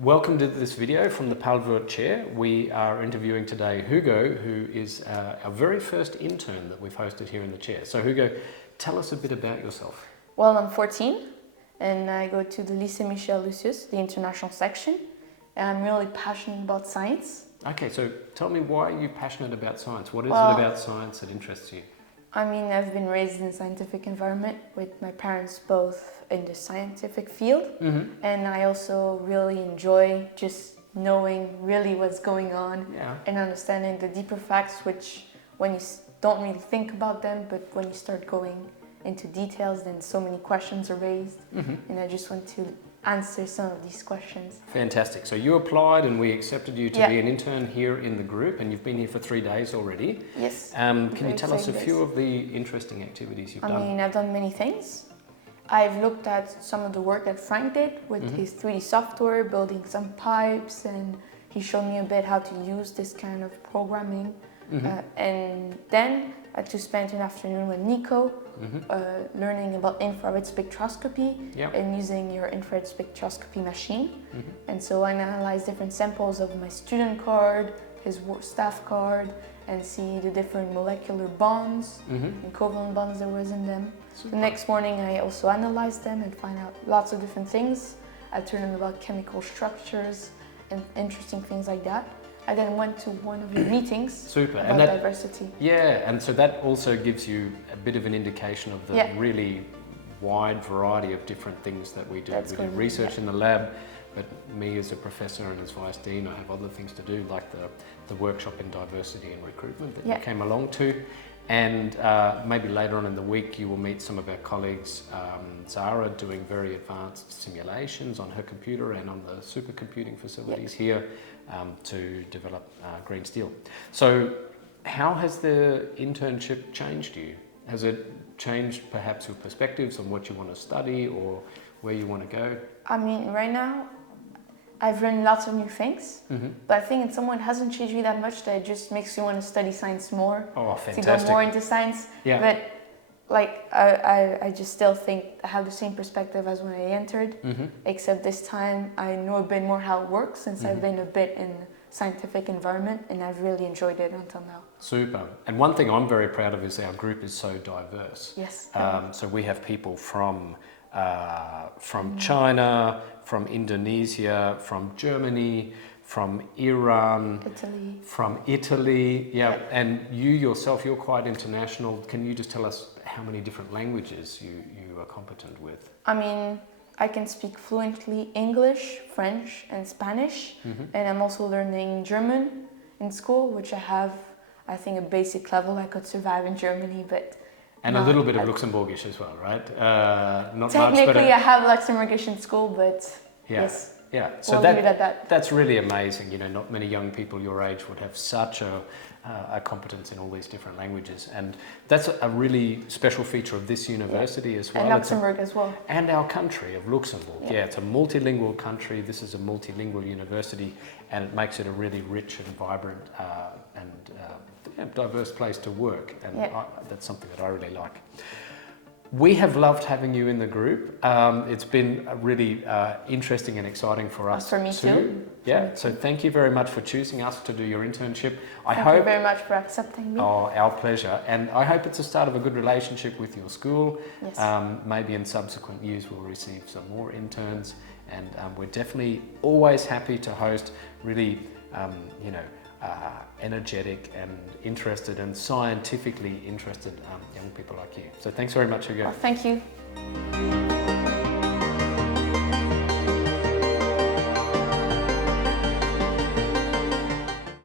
Welcome to this video from the Wurth chair. We are interviewing today Hugo, who is our very first intern that we've hosted here in the chair. So Hugo, tell us a bit about yourself. Well, I'm 14 and I go to the Lycée Michel Lucius, the international section. And I'm really passionate about science. Okay, so tell me, why are you passionate about science? What is it about science that interests you? I mean, I've been raised in a scientific environment with my parents both in the scientific field. And I also really enjoy just knowing really what's going on and understanding the deeper facts, which when you don't really think about them, but when you start going into details, then so many questions are raised. And I just want to answer some of these questions. Fantastic. So you applied and we accepted you to be an intern here in the group, and you've been here for 3 days already. Yes. Can you tell us a few of the interesting activities you've done? I mean, I've done many things. I've looked at some of the work that Frank did with his 3D software, building some pipes, and he showed me a bit how to use this kind of programming. And then I had to spend an afternoon with Nico, learning about infrared spectroscopy and using your infrared spectroscopy machine. And so I analyzed different samples of my student card, his staff card, and see the different molecular bonds and covalent bonds there was in them. The next morning I also analyzed them and find out lots of different things. I learned about chemical structures and interesting things like that. I then went to one of your meetings about diversity. Yeah, and so that also gives you a bit of an indication of the really wide variety of different things that we do. We do research in the lab, but me as a professor and as Vice Dean, I have other things to do, like the workshop in diversity and recruitment that you came along to. And maybe later on in the week you will meet some of our colleagues, Zara doing very advanced simulations on her computer and on the supercomputing facilities here to develop green steel. So how has the internship changed you? Has it changed perhaps your perspectives on what you want to study or where you want to go? I mean, right now I've learned lots of new things, but I think in some way it hasn't changed me that much, that it just makes you want to study science more. Oh, fantastic. To go more into science. But like I just still think I have the same perspective as when I entered, except this time I know a bit more how it works since I've been a bit in scientific environment, and I've really enjoyed it until now. Super. And one thing I'm very proud of is our group is so diverse. Yes. So we have people from China, from Indonesia, from Germany, from Iran, from Italy. And you yourself, you're quite international. Can you just tell us how many different languages you are competent with? I mean, I can speak fluently English, French, and Spanish. And I'm also learning German in school, which I have, I think, a basic level. I could survive in Germany, but and a little bit of Luxembourgish as well, right? Not technically, much, but I have Luxembourgish in school, but yes. Yeah, so that's really amazing. You know, not many young people your age would have such a competence in all these different languages, and that's a really special feature of this university as well. And Luxembourg as well. And our country of Luxembourg. Yeah, it's a multilingual country. This is a multilingual university, and it makes it a really rich and vibrant and diverse place to work, and that's something that I really like. We have loved having you in the group. It's been really interesting and exciting for us for me too. Yeah, so thank you very much for choosing us to do your internship. Thank you very much for accepting me. Oh, our pleasure. And I hope it's the start of a good relationship with your school. Yes. Maybe in subsequent years we'll receive some more interns, and we're definitely always happy to host really, energetic and interested and scientifically interested young people like you. So thanks very much, Hugo. Well, thank you.